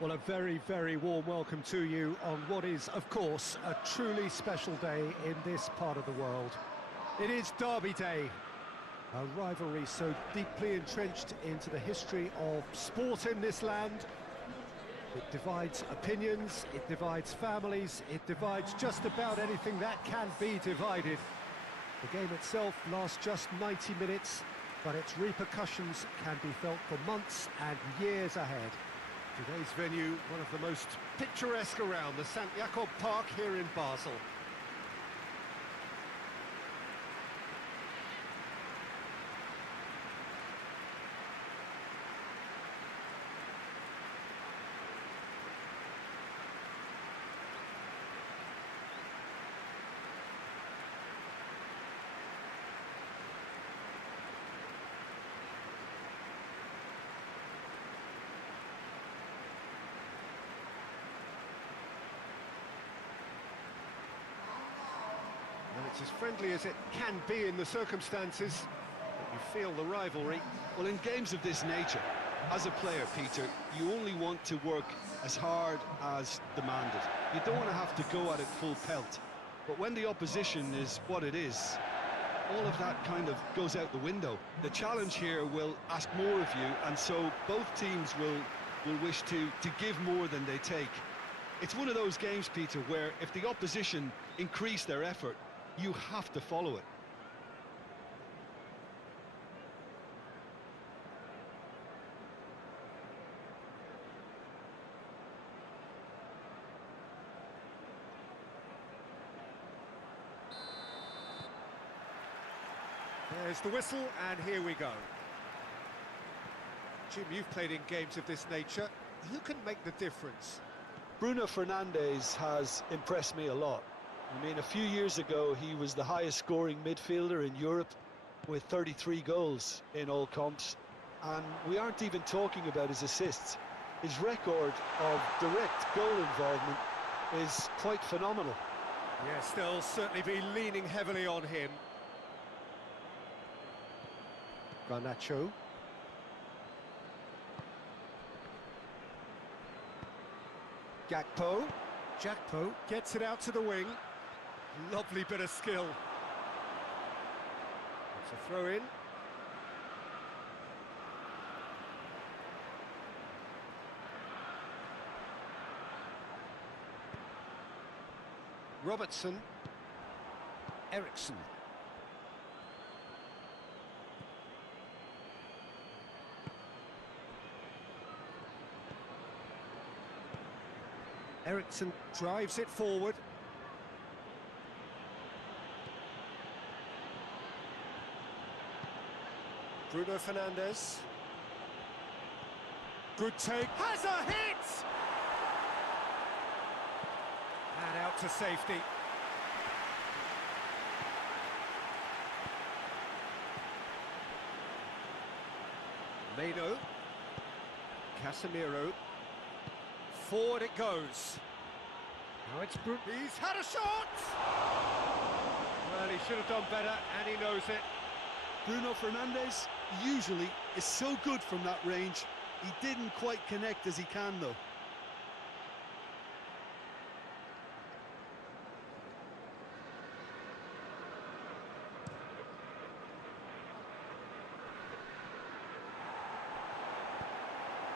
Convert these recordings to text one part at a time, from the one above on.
Well, a very, very warm welcome to you on what is, of course, a truly special day in this part of the world. It is Derby Day, a rivalry so deeply entrenched into the history of sport in this land. It divides opinions, it divides families, it divides just about anything that can be divided. The game itself lasts just 90 minutes, but its repercussions can be felt for months and years ahead. Today's venue, one of the most picturesque around, the St. Jakob Park here in Basel. And it's as friendly as it can be in the circumstances, but you feel the rivalry. Well, in games of this nature, as a player, Peter, you only want to work as hard as demanded. You don't want to have to go at it full pelt. But when the opposition is what it is, all of that kind of goes out the window. The challenge here will ask more of you, and so both teams will wish to give more than they take. It's one of those games, Peter, where if the opposition increase their effort, you have to follow it. There's the whistle, and here we go. Jim, you've played in games of this nature. Who can make the difference? Bruno Fernandes has impressed me a lot. I mean, a few years ago, he was the highest scoring midfielder in Europe with 33 goals in all comps. And we aren't even talking about his assists. His record of direct goal involvement is quite phenomenal. Yes, they'll certainly be leaning heavily on him. Garnacho. Gakpo. Gakpo gets it out to the wing. Lovely bit of skill. It's a throw-in. Robertson. Ericsson. Ericsson drives it forward. Bruno Fernandes. Good take. Has a hit! And out to safety. Meno. Casemiro. Forward it goes. Now it's Bruno. He's had a shot! Well, he should have done better, and he knows it. Bruno Fernandes usually is so good from that range. He didn't quite connect as he can, though.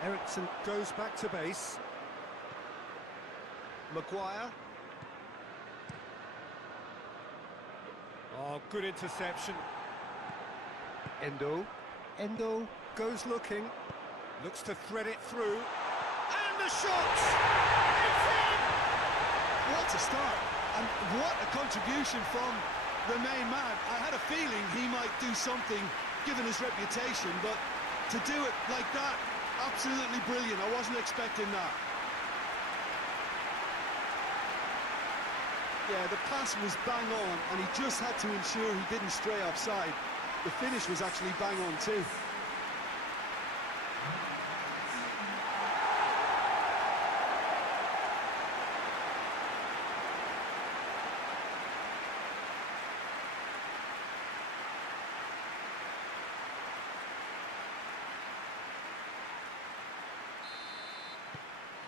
Ericsson goes back to base. Maguire. Oh, good interception. Endo goes looking. Looks to thread it through. And the shot! It's in! What a start! And what a contribution from the main man. I had a feeling he might do something, given his reputation, but to do it like that, absolutely brilliant. I wasn't expecting that. Yeah, the pass was bang on, and he just had to ensure he didn't stray offside. The finish was actually bang on too.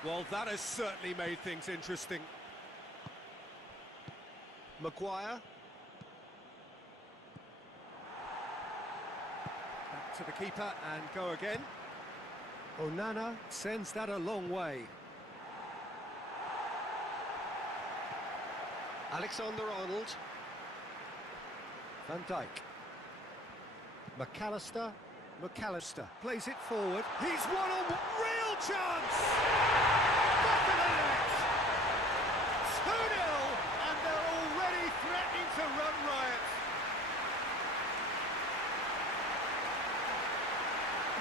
Well, that has certainly made things interesting. Maguire. Back to the keeper and go again. Onana sends that a long way. Alexander-Arnold. Van Dijk. McAllister plays it forward. He's won a real chance! Back of the net! 2-0, and they're already threatening to run riot.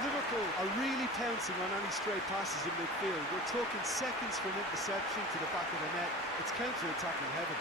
Liverpool are really pouncing on any stray passes in midfield. We're talking seconds from interception to the back of the net. It's counter-attacking heaven.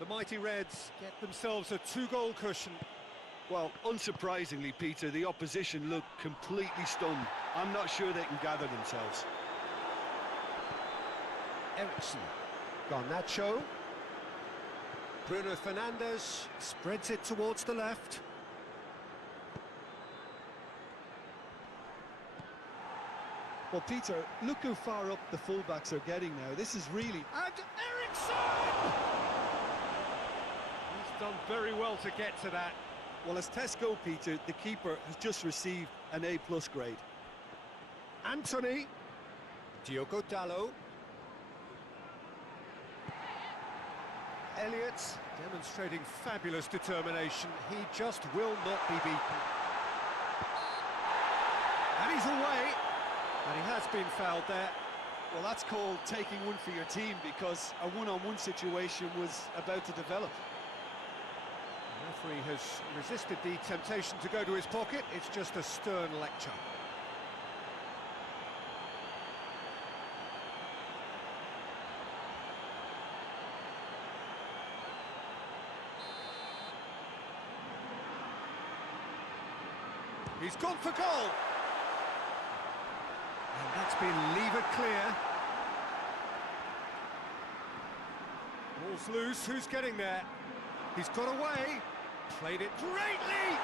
The mighty Reds get themselves a 2-goal cushion. Well, unsurprisingly, Peter, the opposition look completely stunned. I'm not sure they can gather themselves. Ericsson. Garnacho. Bruno Fernandes spreads it towards the left. Well, Peter, look how far up the fullbacks are getting now. This is really... And Ericsson! He's done very well to get to that. Well, as tests go, Peter, the keeper has just received an A+ grade. Anthony. Diogo Dalot. Elliott demonstrating fabulous determination. He just will not be beaten. And he's away. And he has been fouled there. Well, that's called taking one for your team, because a one-on-one situation was about to develop. The referee has resisted the temptation to go to his pocket. It's just a stern lecture. He's gone for goal. And that's been levered clear. Ball's loose, who's getting there? He's got away. Played it, great leap!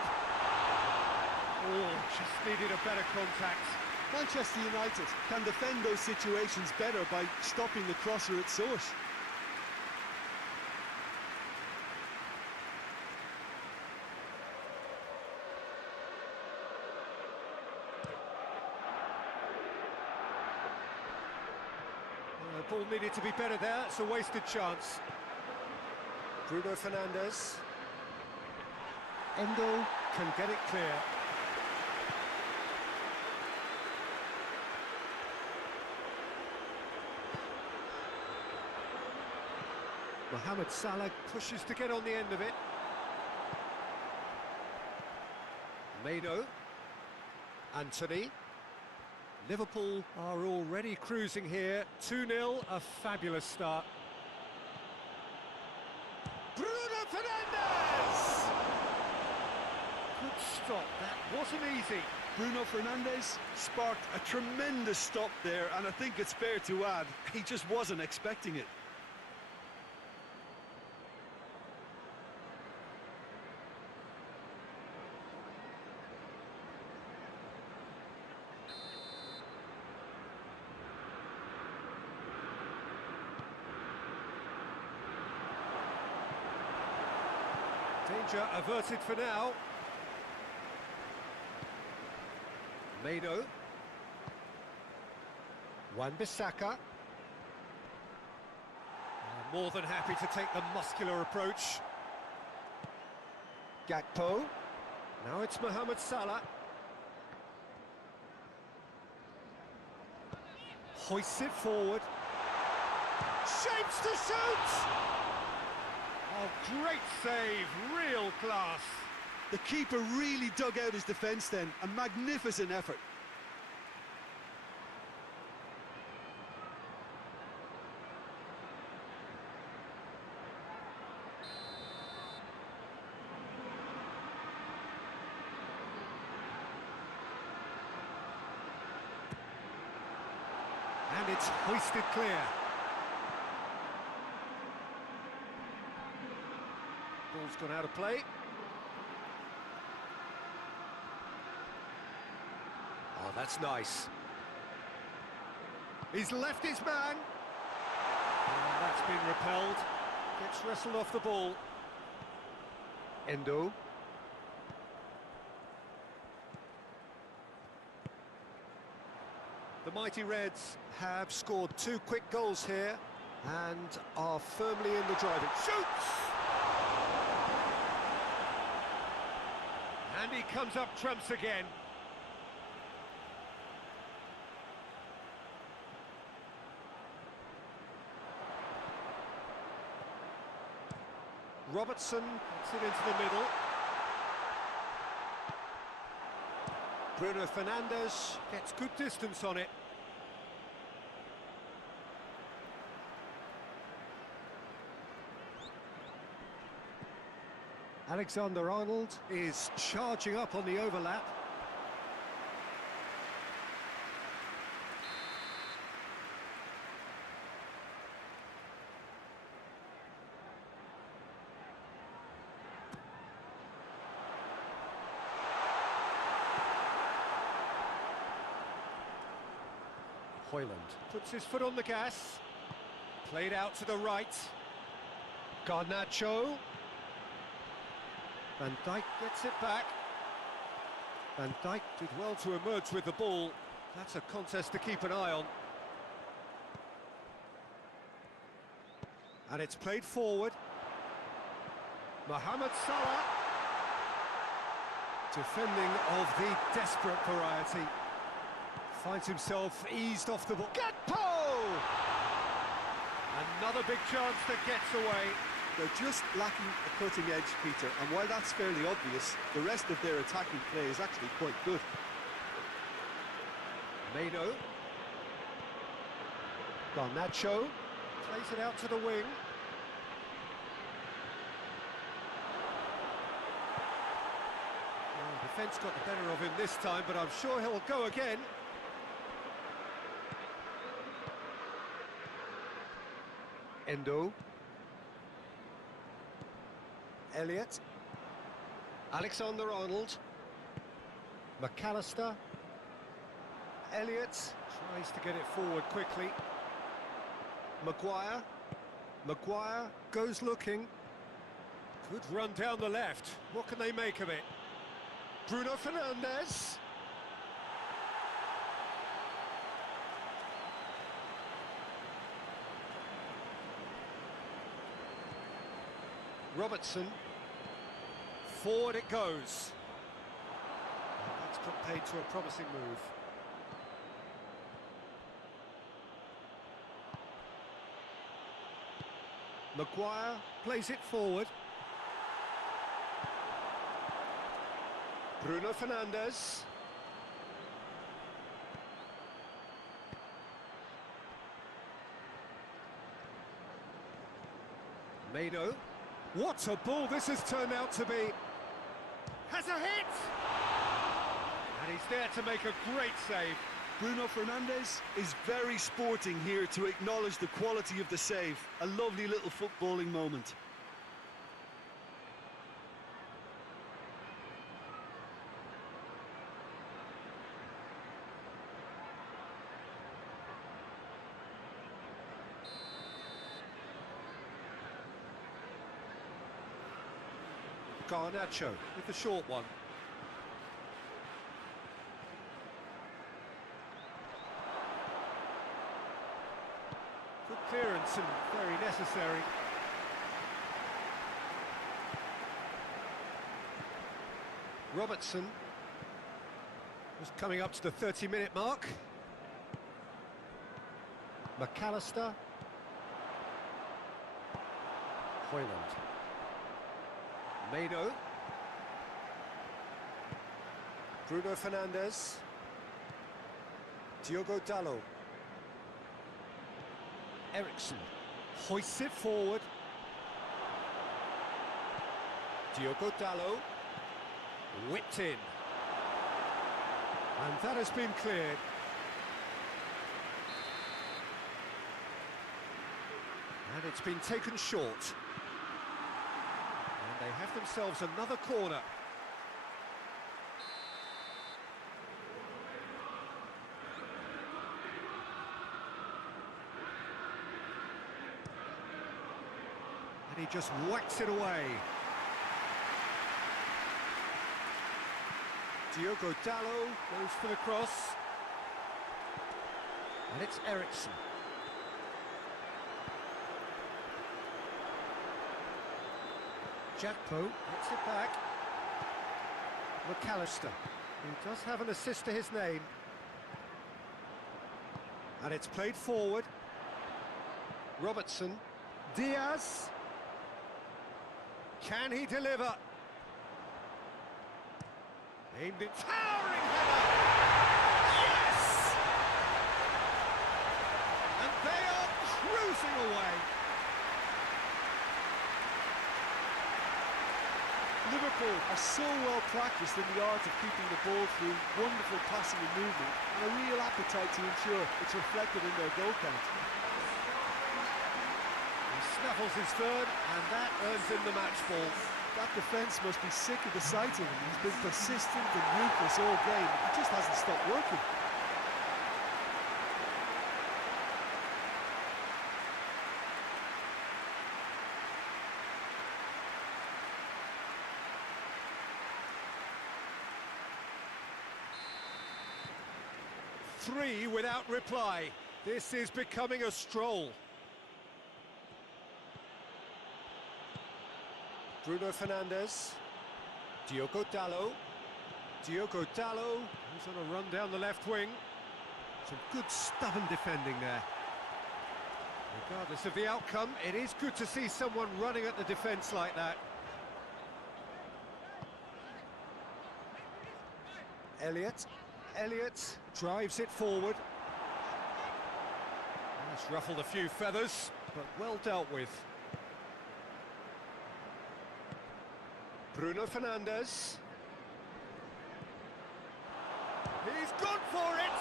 Oh, just needed a better contact. Manchester United can defend those situations better by stopping the crosser at source. The ball needed to be better there, it's a wasted chance. Bruno Fernandes. Endo can get it clear. Mohamed Salah pushes to get on the end of it. Mano. Anthony. Liverpool are already cruising here. 2-0, a fabulous start. Bruno Fernandes! Good stop, that wasn't easy. Bruno Fernandes sparked a tremendous stop there, and I think it's fair to add, he just wasn't expecting it. Danger averted for now. Mano. Wan-Bissaka. More than happy to take the muscular approach. Gakpo. Now it's Mohamed Salah. Hoists it forward. Shapes to shoot! Oh, great save, real class. The keeper really dug out his defence then. A magnificent effort. And it's hoisted clear. Ball's gone out of play. Oh, that's nice. He's left his man. And that's been repelled. Gets wrestled off the ball. Endo. The mighty Reds have scored 2 quick goals here and are firmly in the driving. Shoots! And he comes up trumps again. Robertson puts it into the middle. Bruno Fernandes gets good distance on it. Alexander-Arnold is charging up on the overlap. Hoyland puts his foot on the gas. Played out to the right. Garnacho. Van Dijk gets it back. Van Dijk did well to emerge with the ball. That's a contest to keep an eye on. And it's played forward. Mohamed Salah. Defending of the desperate variety. Finds himself eased off the ball. Gakpo! Another big chance that gets away. They're just lacking a cutting edge, Peter, and while that's fairly obvious, the rest of their attacking play is actually quite good. Meno. Garnacho plays it out to the wing. Well, defence got the better of him this time, but I'm sure he'll go again. Endo. Elliott. Alexander-Arnold. McAllister. Elliott tries to get it forward quickly. Maguire. Maguire goes looking. Good run down the left. What can they make of it? Bruno Fernandes. Robertson. Forward it goes. That's put paid to a promising move. Maguire plays it forward. Bruno Fernandes. Meno. What a ball this has turned out to be. Has a hit! And he's there to make a great save. Bruno Fernandes is very sporting here to acknowledge the quality of the save. A lovely little footballing moment. Garnacho with the short one. Good clearance and very necessary. Robertson was coming up to the 30-minute mark. McAllister. Hoyland. Meno. Bruno Fernandes. Diogo Dalot. Ericsson hoists it forward. Diogo Dalot. Whipped in. And that has been cleared. And it's been taken short. And they have themselves another corner. And he just whacks it away. Diogo Dalot goes for the cross. And it's Ericsson. Jakpo gets it back. McAllister, who does have an assist to his name. And it's played forward. Robertson. Diaz. Can he deliver? Aimed it. Towering header! Yes! And they are cruising away. Liverpool are so well practiced in the art of keeping the ball through wonderful passing and movement, and a real appetite to ensure it's reflected in their goal count. He snaffles his third, and that earns him the match ball. That defence must be sick of the sight of him. He's been persistent and ruthless all game. It just hasn't stopped working. Three without reply. This is becoming a stroll. Bruno Fernandes. Diogo Dalot. Diogo Dalot, who's on a run down the left wing. Some good stubborn defending there. Regardless of the outcome, it is good to see someone running at the defence like that. Elliott. Elliott drives it forward. That's ruffled a few feathers, but well dealt with. Bruno Fernandes. He's gone for it!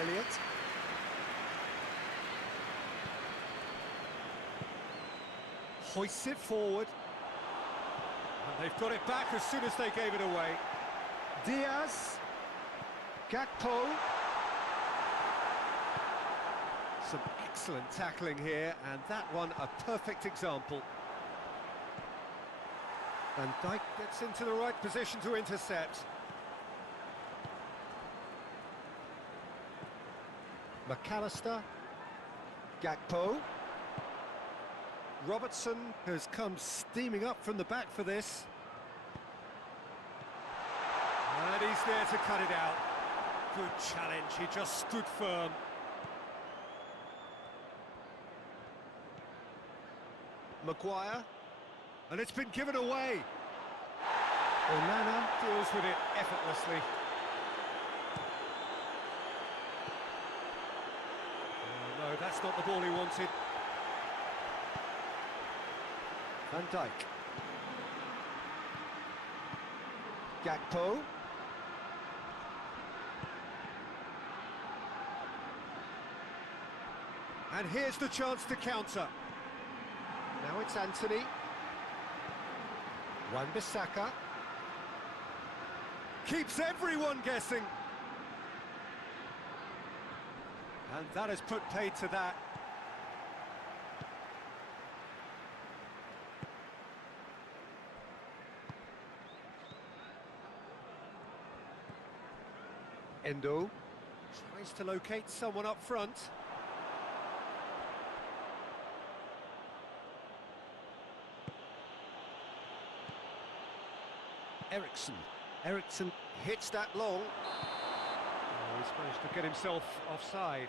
Elliott. Hoists it forward. And they've got it back as soon as they gave it away. Diaz. Gakpo. Some excellent tackling here, and that one a perfect example. Van Dijk gets into the right position to intercept. McAllister. Gakpo. Robertson has come steaming up from the back for this. And he's there to cut it out. Good challenge, he just stood firm. Maguire. And it's been given away. Onana deals with it effortlessly. Oh, no, that's not the ball he wanted. Van Dijk. Gakpo. And here's the chance to counter. Now it's Anthony. Wan-Bissaka. Keeps everyone guessing. And that has put paid to that. Endo tries to locate someone up front. Ericsson. Ericsson hits that long. Oh, he's managed to get himself offside.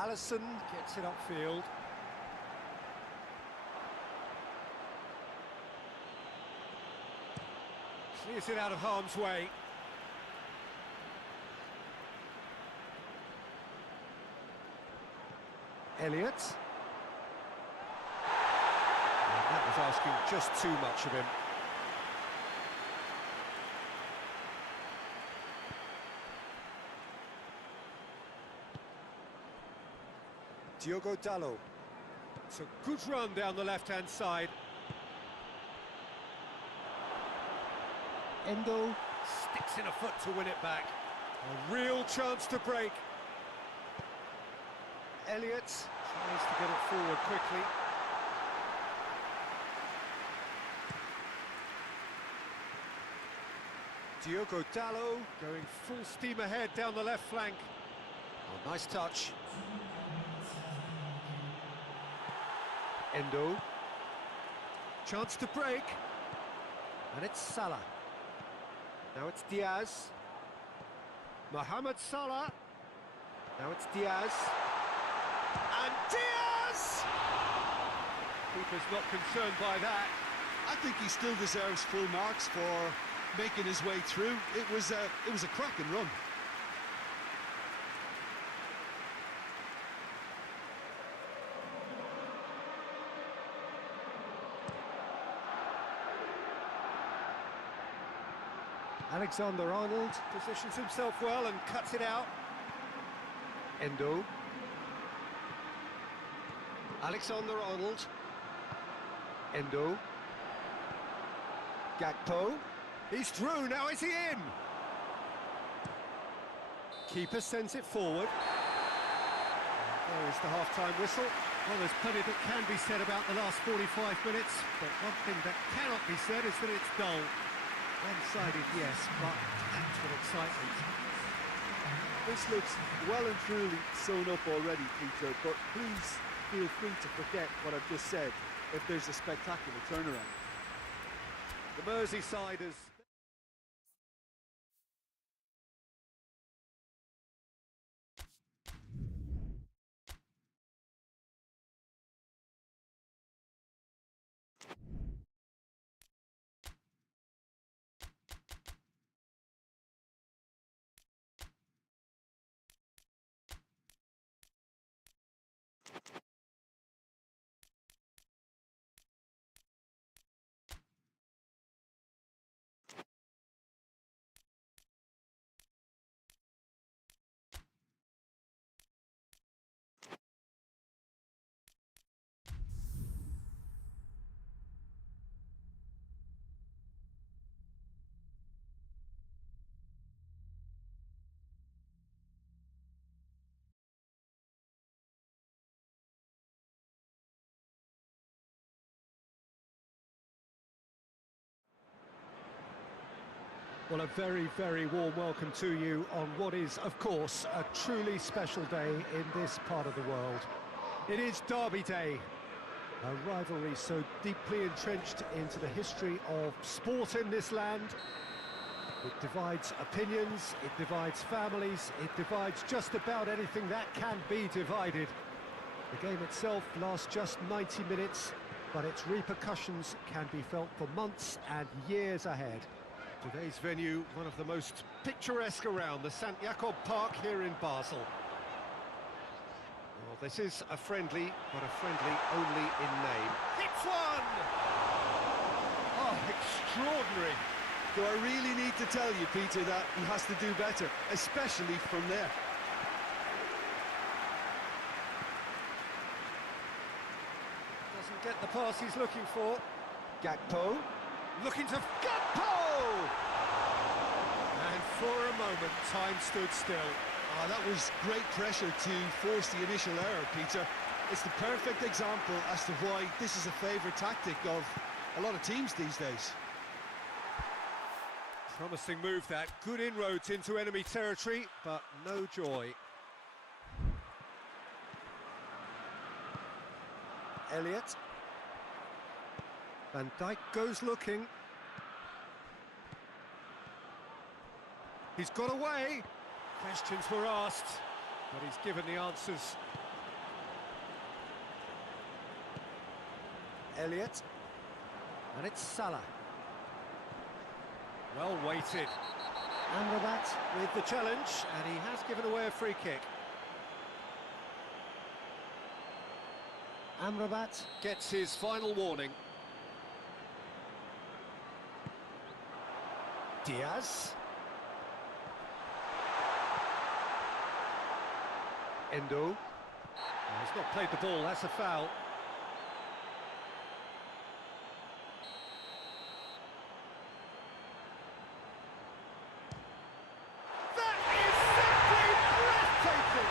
Alisson gets it upfield. Clears it out of harm's way. Elliott. And that was asking just too much of him. Diogo Dalot. It's a good run down the left-hand side. Endo sticks in a foot to win it back. A real chance to break. Elliott tries to get it forward quickly. Diogo Dalot going full steam ahead down the left flank. Oh, nice touch. Endo. Chance to break. And it's Salah. Now it's Diaz. Mohamed Salah. Now it's Diaz. And Diaz! Keeper's not concerned by that. I think he still deserves full marks for making his way through. It was a cracking run. Alexander-Arnold positions himself well and cuts it out. Endo. Alexander-Arnold. Endo. Gakpo. He's through, now is he in? Keeper sends it forward. There is the half-time whistle. Well, there's plenty that can be said about the last 45 minutes, but one thing that cannot be said is that it's dull. One-sided, yes, but packed with excitement. This looks well and truly sewn up already, Peter, but please feel free to forget what I've just said if there's a spectacular turnaround. The Merseysiders... Well, a very, very warm welcome to you on what is, of course, a truly special day in this part of the world. It is Derby Day, a rivalry so deeply entrenched into the history of sport in this land. It divides opinions, it divides families, it divides just about anything that can be divided. The game itself lasts just 90 minutes, but its repercussions can be felt for months and years ahead. Today's venue, one of the most picturesque around, the St. Jakob Park here in Basel. Well, this is a friendly, but a friendly only in name. Hits one! Oh, extraordinary. Do I really need to tell you, Peter, that he has to do better, especially from there? Doesn't get the pass he's looking for. Gakpo. Looking to Gakpo! And for a moment, time stood still. Oh, that was great pressure to force the initial error, Peter. It's the perfect example as to why this is a favourite tactic of a lot of teams these days. Promising move that. Good inroads into enemy territory, but no joy. Elliott. Van Dijk goes looking. He's got away. Questions were asked, but he's given the answers Elliott. And it's Salah. Well weighted. Amrabat with the challenge, and he has given away a free kick. Amrabat gets his final warning. Diaz. Endo. He's not played the ball, that's a foul. That is simply breathtaking!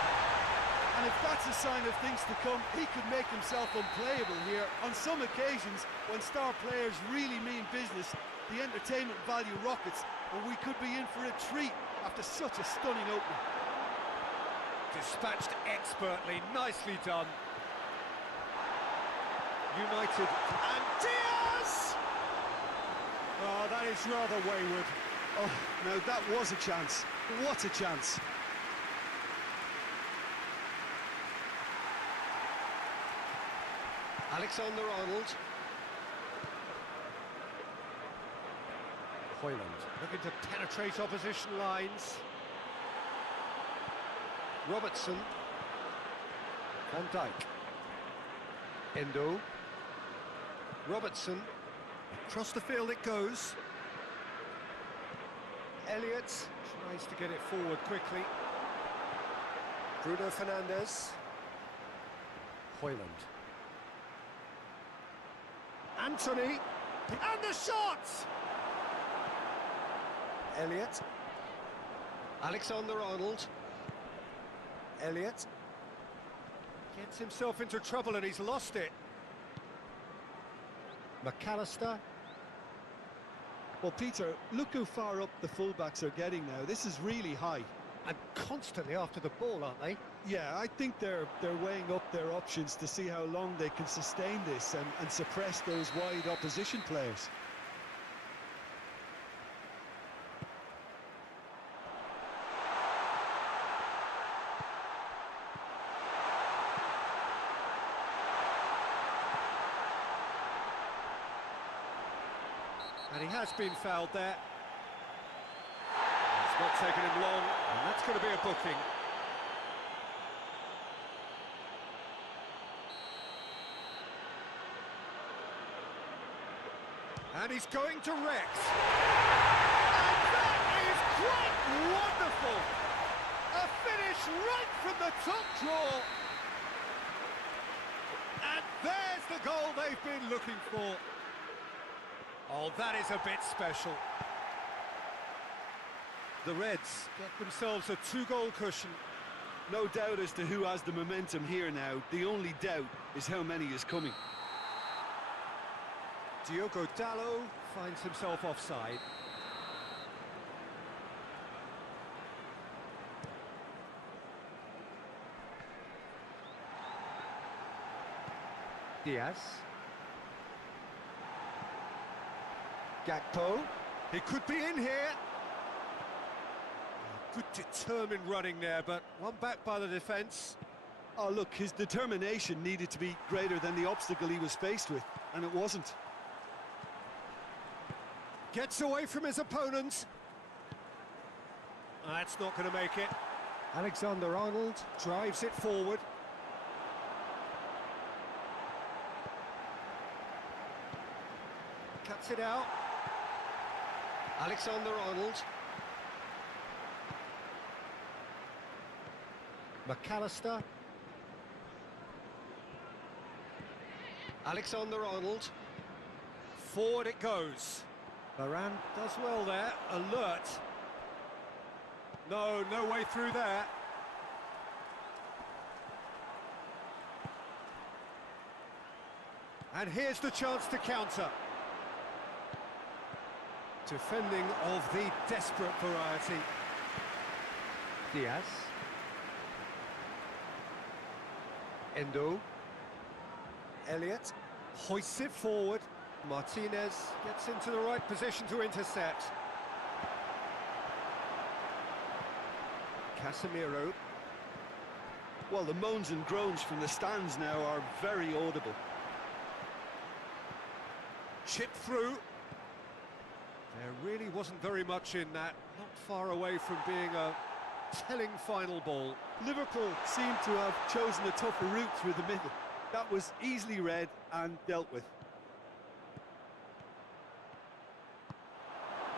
And if that's a sign of things to come, he could make himself unplayable here. On some occasions, when star players really mean business, the entertainment value rockets, and we could be in for a treat after such a stunning opening. Dispatched expertly, nicely done. United and Diaz! Oh, that is rather wayward. Oh, now that was a chance. What a chance. Alexander-Arnold. Hoyland looking to penetrate opposition lines. Robertson. Van Dijk. Endo. Robertson. Across the field it goes. Elliott tries to get it forward quickly. Bruno Fernandes. Hoyland. Anthony. And the shot! Elliott. Alexander-Arnold. Elliott gets himself into trouble and he's lost it. McAllister. Well, Peter, look how far up the fullbacks are getting now. This is really high. And constantly after the ball, aren't they? Yeah, I think they're weighing up their options to see how long they can sustain this and suppress those wide opposition players. And he has been fouled there. It's not taken him long, and that's going to be a booking. And he's going to Rex. And that is quite wonderful! A finish right from the top draw. And there's the goal they've been looking for. Oh, that is a bit special. The Reds get themselves a 2-goal cushion. No doubt as to who has the momentum here now. The only doubt is how many is coming. Diogo Dalot finds himself offside. Diaz. Gakpo. He could be in here. Good determined running there, but one back by the defence. Oh, look, his determination needed to be greater than the obstacle he was faced with, and it wasn't. Gets away from his opponent. That's not going to make it. Alexander-Arnold drives it forward. Cuts it out. Alexander-Arnold. McAllister. Alexander-Arnold. Forward it goes. Varane does well there. Alert. No way through there. And here's the chance to counter. Defending of the desperate variety. Diaz. Endo. Elliott hoists it forward. Martinez gets into the right position to intercept. Casemiro. Well, the moans and groans from the stands now are very audible. Chip through. There really wasn't very much in that. Not far away from being a telling final ball. Liverpool seem to have chosen a tougher route through the middle. That was easily read and dealt with.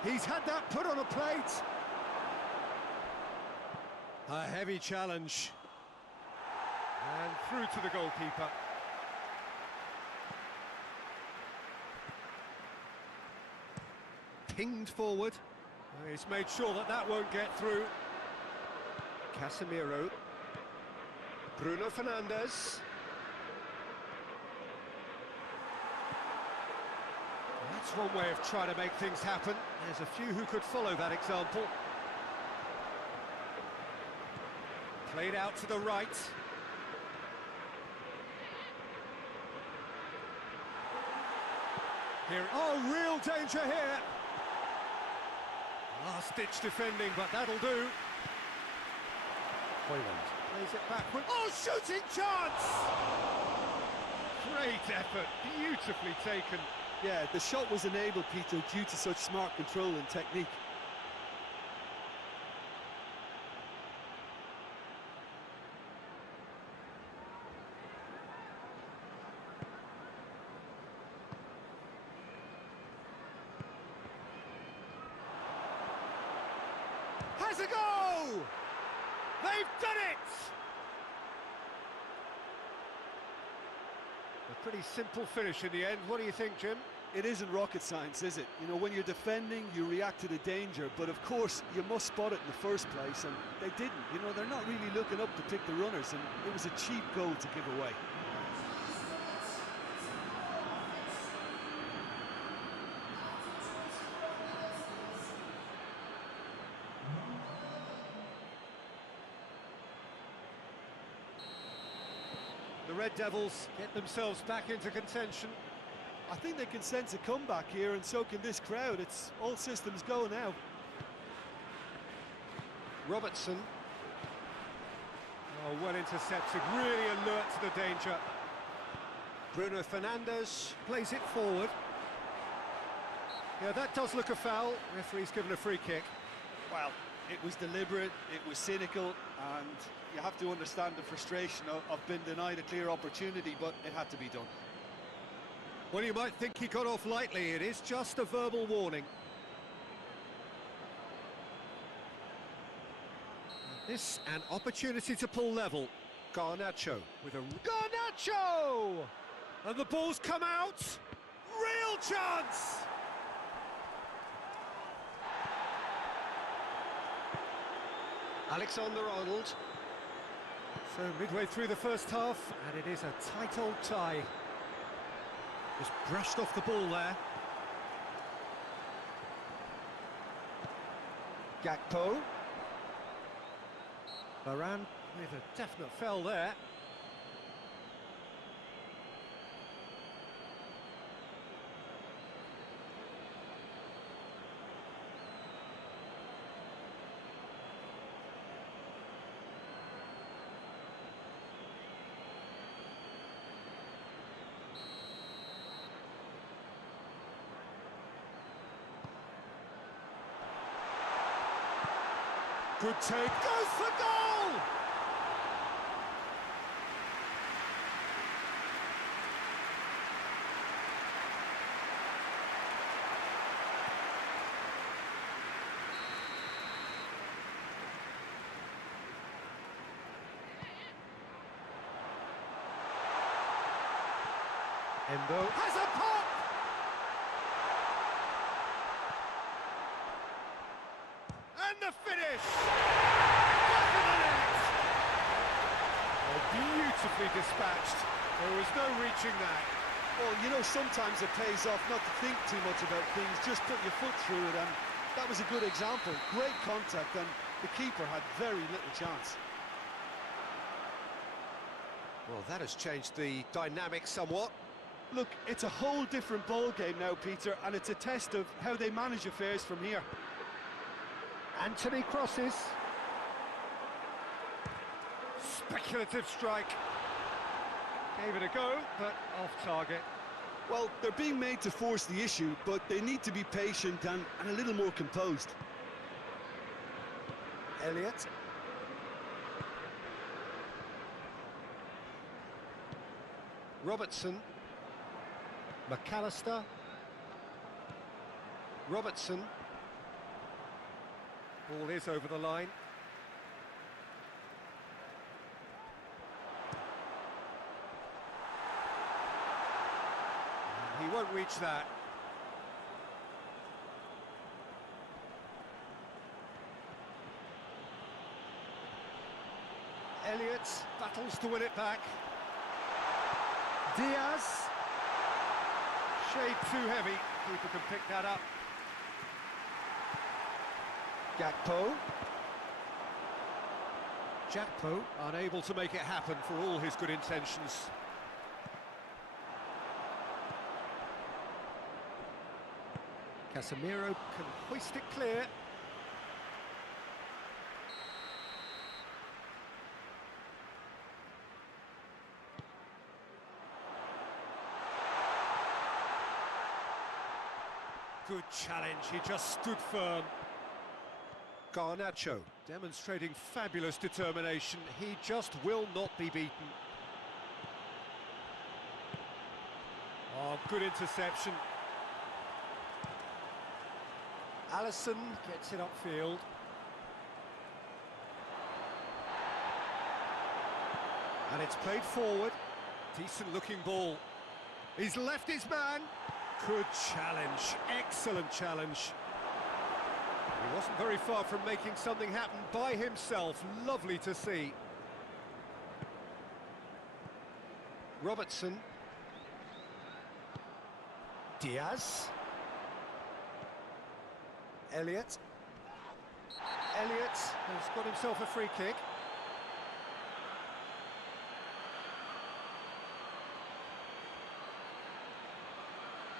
He's had that put on a plate. A heavy challenge. And through to the goalkeeper. Pinged forward. He's made sure that that won't get through. Casemiro. Bruno Fernandes. That's one way of trying to make things happen. There's a few who could follow that example. Played out to the right. Here, oh, real danger here. Last-ditch defending, but that'll do. Hoyland plays it backward. Oh, shooting chance! Great effort, beautifully taken. Yeah, the shot was enabled, Peter, due to such smart control and technique. Has a go! They've done it! A pretty simple finish in the end. What do you think, Jim? It isn't rocket science, is it? You know, when you're defending, you react to the danger, but of course, you must spot it in the first place, and they didn't. You know, they're not really looking up to pick the runners, and it was a cheap goal to give away. The Red Devils get themselves back into contention. I think they can sense a comeback here, and so can this crowd. It's all systems go now. Robertson. Oh, well intercepted, really alert to the danger. Bruno Fernandes plays it forward. Yeah, that does look a foul. Referee's given a free kick. Well, it was deliberate, it was cynical, and you have to understand the frustration of being denied a clear opportunity, but it had to be done. Well, you might think he got off lightly. It is just a verbal warning. This an opportunity to pull level. Garnacho with a... Garnacho! And the ball's come out. Real chance! Alexander-Arnold. So midway through the first half, and it is a tight old tie. Just brushed off the ball there. Gakpo. Varane with a definite foul there. Good take, goes for goal! Endo has a pop! And the finish! Beautifully dispatched. There was no reaching that. Well, you know, sometimes it pays off not to think too much about things, just put your foot through it, and that was a good example. Great contact, and the keeper had very little chance. Well, that has changed the dynamic somewhat. Look, it's a whole different ball game now, Peter, and it's a test of how they manage affairs from here. Anthony crosses. Speculative strike. Gave it a go, but off target. Well, they're being made to force the issue, but they need to be patient and a little more composed. Elliott. Robertson. McAllister. Robertson. Ball is over the line. He won't reach that. Elliott battles to win it back. Diaz. Shade too heavy. Keeper can pick that up. Gakpo. Gakpo unable to make it happen for all his good intentions. Casemiro can hoist it clear. Good challenge, he just stood firm. Garnacho demonstrating fabulous determination. He just will not be beaten. Oh, good interception. Alisson gets it upfield. And it's played forward. Decent looking ball. He's left his man. Good challenge, excellent challenge. He wasn't very far from making something happen by himself. Lovely to see. Robertson. Diaz. Elliott. Elliott has got himself a free kick.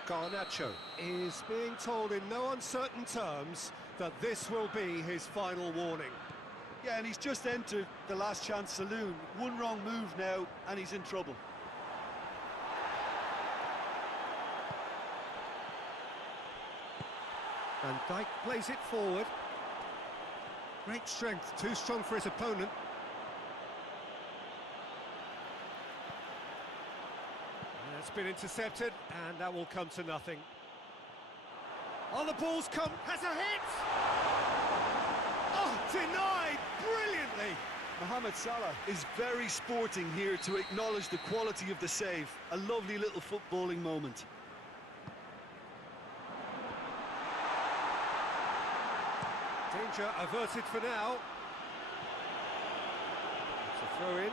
Garnacho is being told in no uncertain terms that this will be his final warning. Yeah, and he's just entered the last chance saloon. One wrong move now, and he's in trouble. Van Dijk plays it forward. Great strength, too strong for his opponent. It's been intercepted, and that will come to nothing. Oh, the ball's come, has a hit! Oh, denied brilliantly! Mohamed Salah is very sporting here to acknowledge the quality of the save. A lovely little footballing moment. Danger averted for now. It's a throw-in.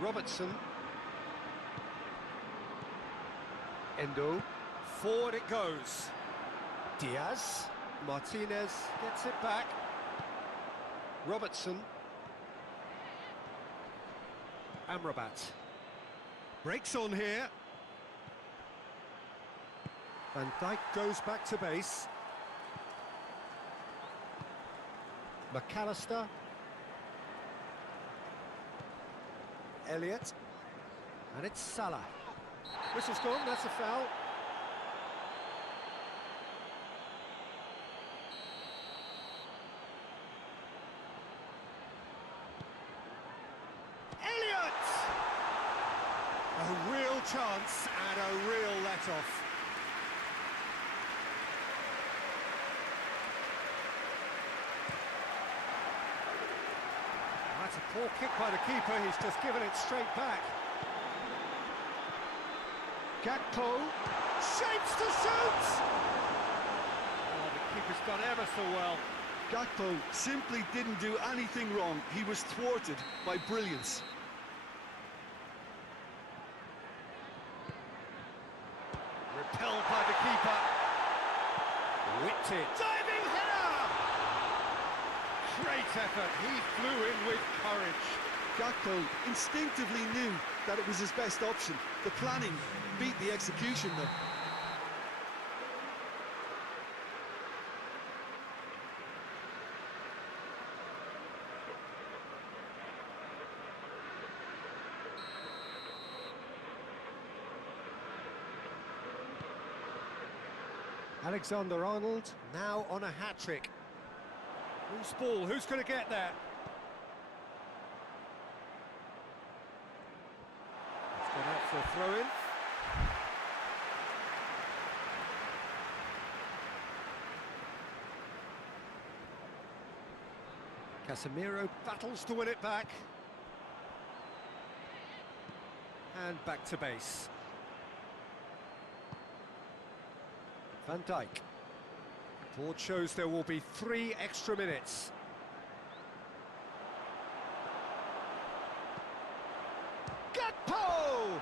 Robertson. Endo. Forward it goes. Diaz. Martinez gets it back. Robertson. Amrabat. Breaks on here. Van Dijk goes back to base. McAllister. Elliott. And it's Salah. Whistle's gone, that's a foul. Elliott! A real chance and a real let-off. That's a poor kick by the keeper, he's just given it straight back. Gakpo, shapes to shoot! Oh, the keeper's done ever so well. Gakpo simply didn't do anything wrong. He was thwarted by brilliance. Repelled by the keeper. Whipped it. Diving header! Great effort, he flew in with courage. Gakpo instinctively knew that it was his best option. The planning beat the execution though. Alexander-Arnold now on a hat-trick. Loose ball, who's going to get there? It's gone out for a throw-in. Casemiro battles to win it back. And back to base. Van Dijk. Board shows there will be 3 extra minutes. Gakpo!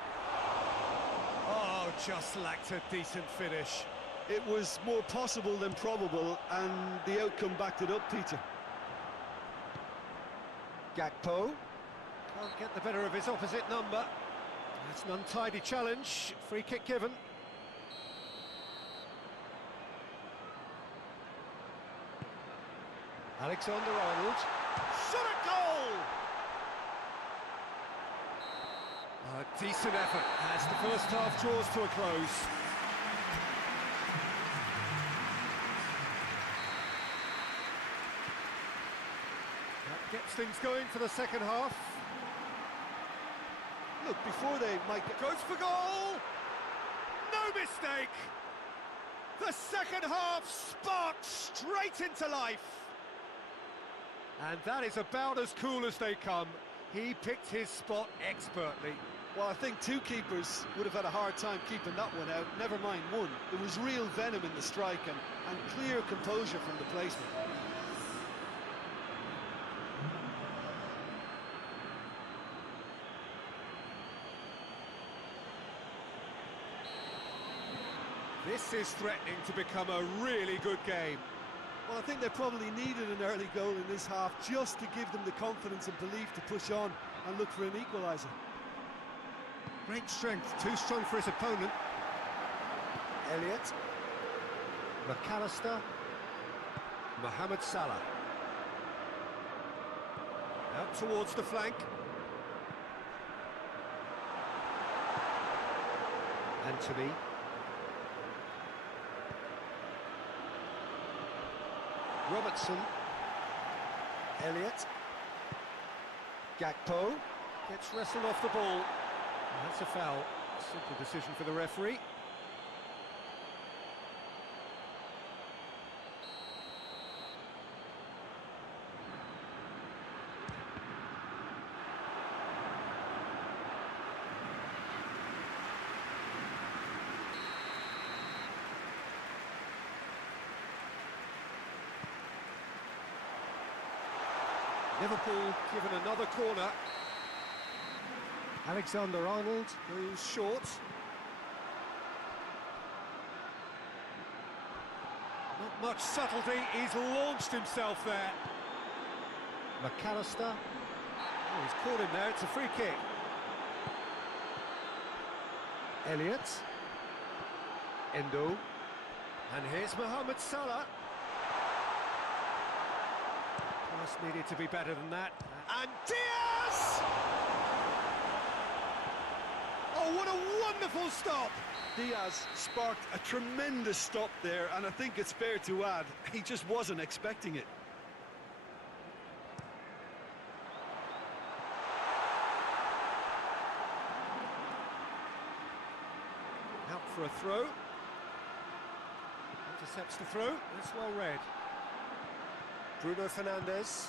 Oh, just lacked a decent finish. It was more possible than probable, and the outcome backed it up, Peter. Gakpo can't get the better of his opposite number. That's an untidy challenge. Free kick given. Alexander-Arnold. Shot a goal! A decent effort as the first half draws to a close. That gets things going for the second half. Look, before they might get... Goes for goal! No mistake! The second half sparked straight into life. And that is about as cool as they come. He picked his spot expertly. Well, I think 2 keepers would have had a hard time keeping that one out, never mind 1. There was real venom in the strike and clear composure from the placement. This is threatening to become a really good game. Well, I think they probably needed an early goal in this half just to give them the confidence and belief to push on and look for an equaliser. Great strength, too strong for his opponent. Elliott. McAllister. Mohamed Salah. Out towards the flank. Anthony. Robertson. Elliott. Gakpo gets wrestled off the ball. And that's a foul. Simple decision for the referee. Liverpool given another corner. Alexander-Arnold goes short. Not much subtlety, he's launched himself there. McAllister. Oh, he's caught him there, it's a free kick. Elliott. Endo. And here's Mohamed Salah. Pass needed to be better than that. And Diaz! Oh, what a wonderful stop! Diaz sparked a tremendous stop there, and I think it's fair to add, he just wasn't expecting it. Out for a throw. Intercepts the throw, it's well read. Bruno Fernandes.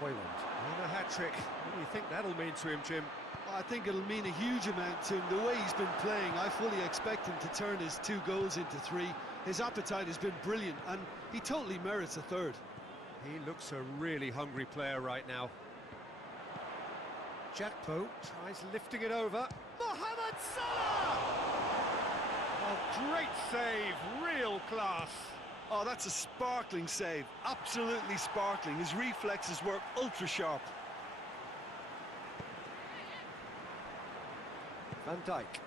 Hoyland on a hat-trick. What do you think that'll mean to him, Jim? I think it'll mean a huge amount to him. The way he's been playing, I fully expect him to turn his 2 goals into 3. His appetite has been brilliant, and he totally merits a 3rd. He looks a really hungry player right now. Gakpo tries lifting it over. Mohamed Salah! Oh, great save, real class. Oh, that's a sparkling save, absolutely sparkling. His reflexes were ultra-sharp. Van Dijk.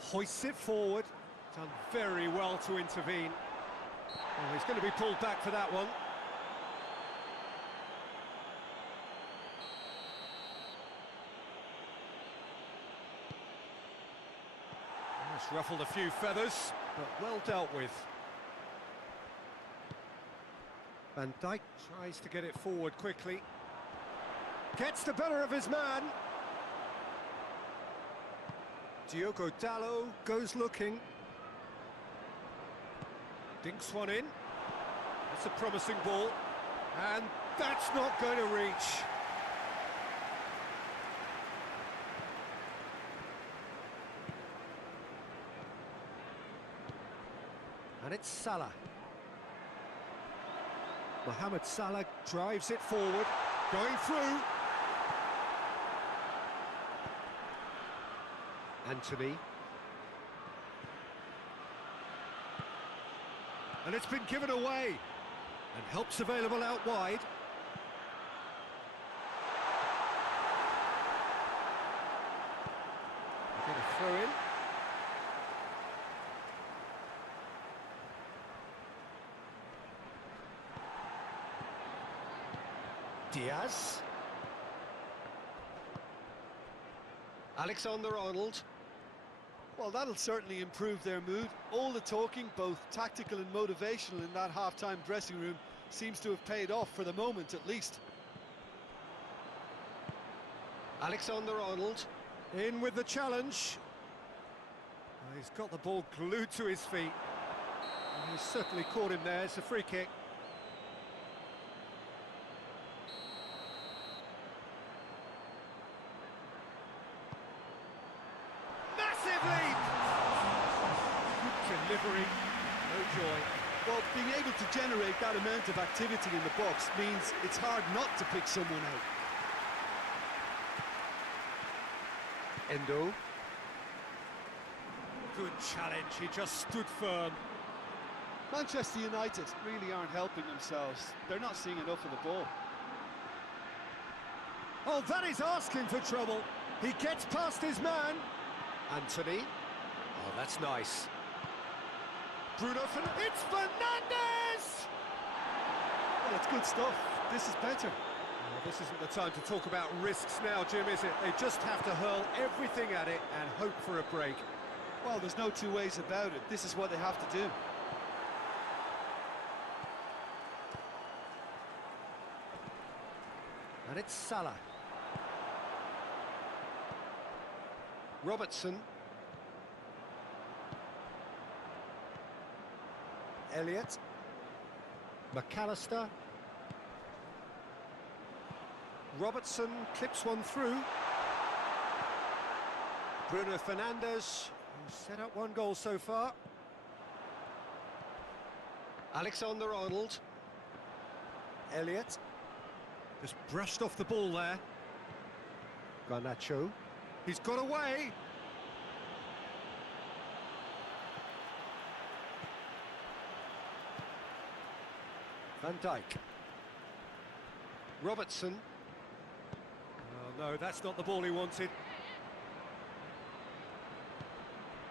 Hoists it forward. Done very well to intervene. Oh, he's going to be pulled back for that one. That's ruffled a few feathers, but well dealt with. Van Dijk tries to get it forward quickly. Gets the better of his man. Diogo Dalot goes looking. Dinks one in. That's a promising ball. And that's not going to reach. And it's Salah. Mohamed Salah drives it forward, going through. Anthony. And it's been given away. And help's available out wide. Get a throw in. Diaz. Alexander-Arnold. Well, that'll certainly improve their mood. All the talking, both tactical and motivational, in that half-time dressing room seems to have paid off for the moment, at least. Alexander-Arnold in with the challenge. He's got the ball glued to his feet. And he's certainly caught him there. It's a free kick. Delivery, no joy. Well, being able to generate that amount of activity in the box means it's hard not to pick someone out. Endo. Good challenge, he just stood firm. Manchester United really aren't helping themselves. They're not seeing enough of the ball. Oh, that is asking for trouble. He gets past his man. Anthony. Oh, that's nice. Bruno Fernandes. It's Fernandes! Well, it's good stuff. This is better. Well, this isn't the time to talk about risks now, Jim, is it? They just have to hurl everything at it and hope for a break. Well, there's no two ways about it. This is what they have to do. And it's Salah. Robertson. Elliott. McAllister. Robertson clips one through. Bruno Fernandes, who's set up one goal so far. Alexander-Arnold. Elliott. Just brushed off the ball there. Garnacho. He's got away. Van Dijk. Robertson. Oh no, that's not the ball he wanted.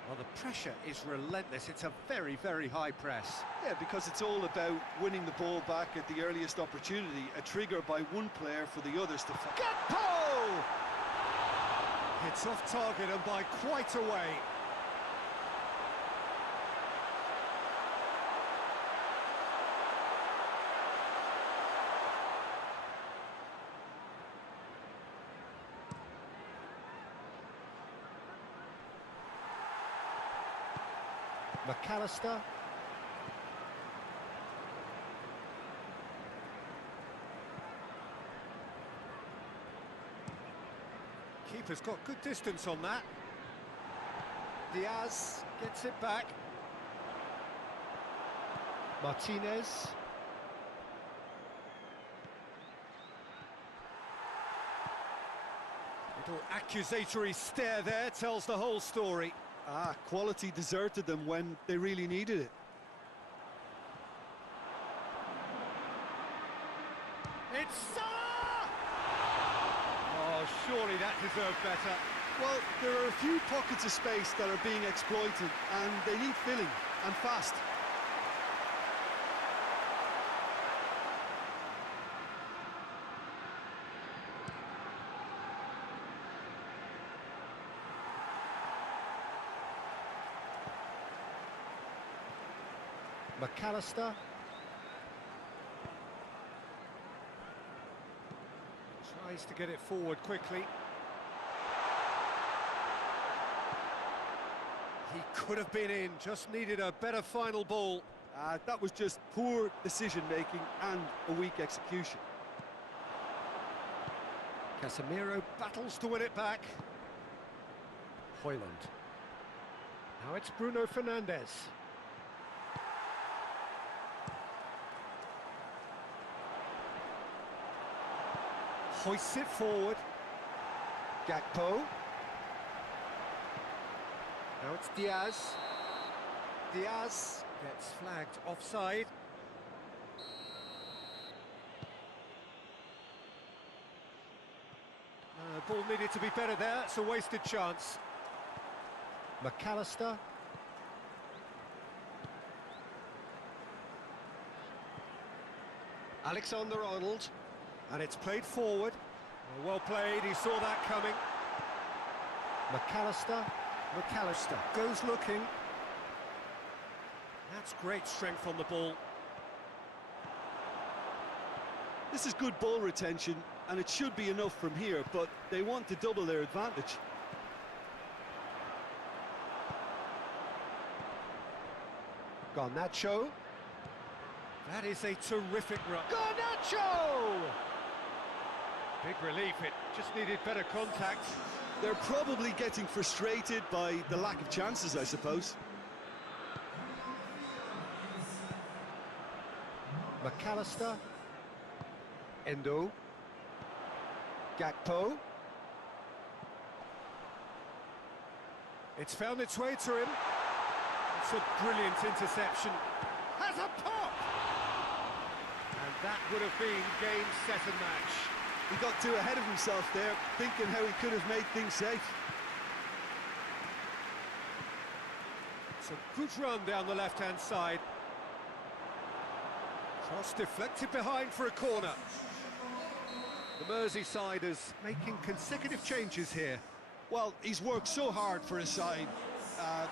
Well, the pressure is relentless. It's a very, very high press. Yeah, because it's all about winning the ball back at the earliest opportunity, a trigger by one player for the others to... Gakpo! It's off target and by quite a way. McAllister. Keeper's got good distance on that. Diaz gets it back. Martinez. Little accusatory stare there tells the whole story. Ah, quality deserted them when they really needed it. It's Salah! Oh, surely that deserved better. Well, there are a few pockets of space that are being exploited, and they need filling, and fast. McAllister. Tries to get it forward quickly. He could have been in, just needed a better final ball. That was just poor decision-making and a weak execution. Casemiro battles to win it back. Højlund. Now it's Bruno Fernandes. Hoists it forward. Gakpo. Now it's Diaz. Diaz gets flagged offside. The ball needed to be better there, it's a wasted chance. McAllister. Alexander-Arnold. And it's played forward. Well played, he saw that coming. McAllister. McAllister goes looking. That's great strength on the ball. This is good ball retention, and it should be enough from here, but they want to double their advantage. Garnacho. That is a terrific run. Garnacho! Big relief, it just needed better contact. They're probably getting frustrated by the lack of chances, I suppose. McAllister. Endo. Gakpo. It's found its way to him. It's a brilliant interception. Has a pop! And that would have been game, set and match. He got too ahead of himself there, thinking how he could have made things safe. It's a good run down the left-hand side. Cross deflected behind for a corner. The Merseysiders making consecutive changes here. Well, he's worked so hard for his side,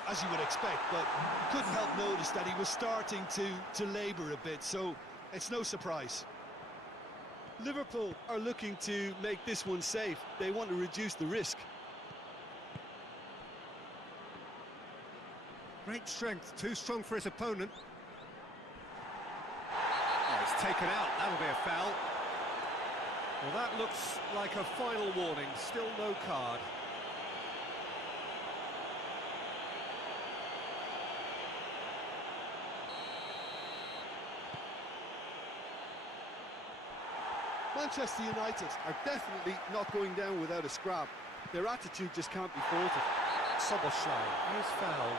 as you would expect, but couldn't help notice that he was starting to labour a bit, so it's no surprise. Liverpool are looking to make this one safe. They want to reduce the risk. Great strength, too strong for his opponent. Oh, it's taken out, that'll be a foul. Well, that looks like a final warning, still no card. Manchester United are definitely not going down without a scrap. Their attitude just can't be faulted. Soboslai is fouled.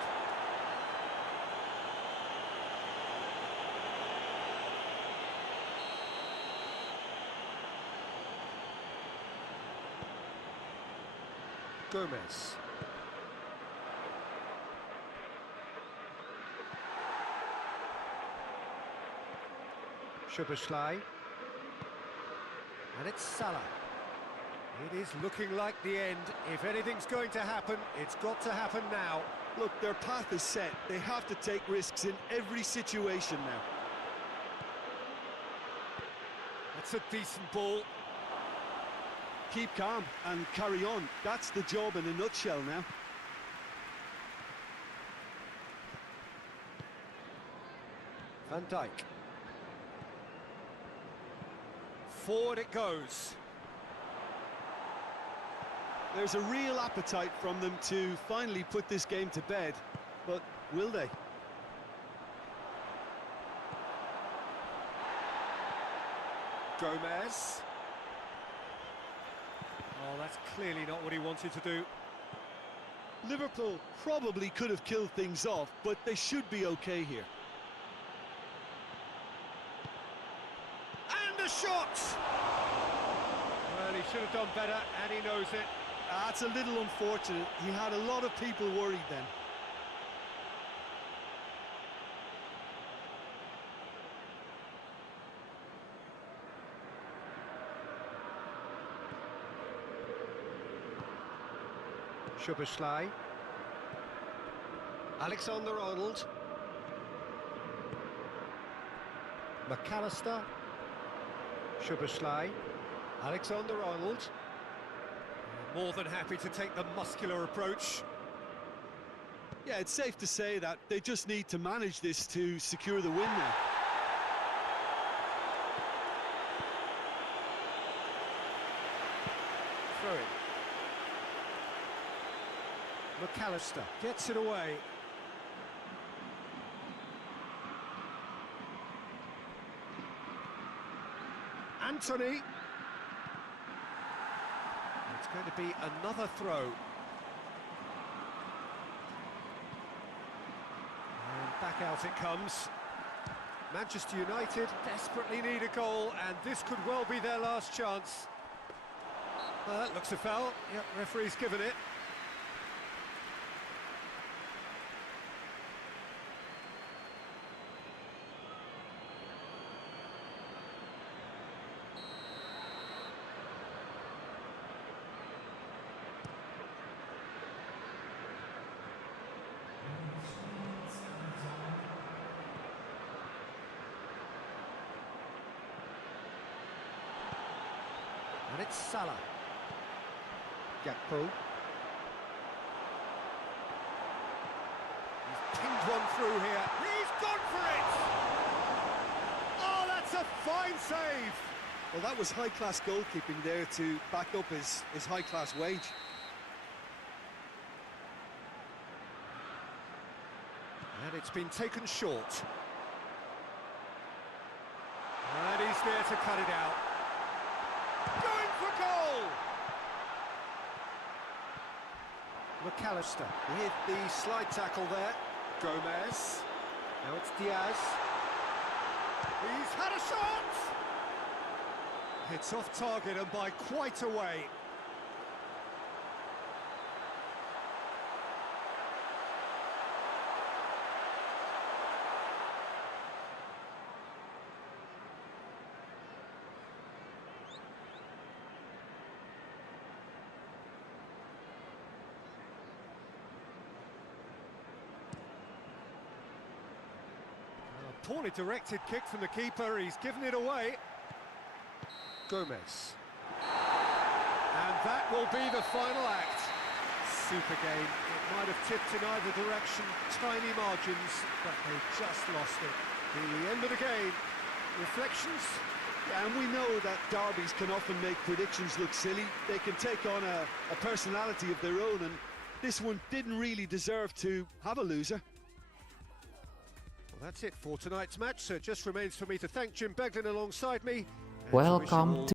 Gomez. Szoboszlai. And it's Salah. It is looking like the end. If anything's going to happen, it's got to happen now. Look, their path is set. They have to take risks in every situation now. That's a decent ball. Keep calm and carry on. That's the job in a nutshell now. Van Dijk. Forward it goes. There's a real appetite from them to finally put this game to bed, but will they? Gomez. Oh, that's clearly not what he wanted to do. Liverpool probably could have killed things off, but they should be okay here. And a shot! Well, he should have done better, and he knows it. That's a little unfortunate. He had a lot of people worried then. Szoboszlai. Alexander-Arnold. McAllister, Szoboszlai, Alexander-Arnold. More than happy to take the muscular approach. Yeah, it's safe to say that they just need to manage this to secure the win now. Throw it. McAllister gets it away. Anthony. It's going to be another throw. And back out it comes. Manchester United desperately need a goal, and this could well be their last chance. That looks a foul. Yep, referee's given it. And it's Salah. Gakpo. He's pinged one through here. He's gone for it! Oh, that's a fine save! Well, that was high-class goalkeeping there to back up his high-class wage. And it's been taken short. And he's there to cut it out. Going for goal! McAllister with the slide tackle there. Gomez. Now it's Diaz. He's had a shot! It's off target and by quite a way. Poorly directed kick from the keeper, he's given it away. Gomez. And that will be the final act. Super game. It might have tipped in either direction, tiny margins, but they just lost it. The end of the game. Reflections? Yeah, and we know that derbies can often make predictions look silly. They can take on a personality of their own, and this one didn't really deserve to have a loser. Well, that's it for tonight's match, so it just remains for me to thank Jim Beglin alongside me. Welcome to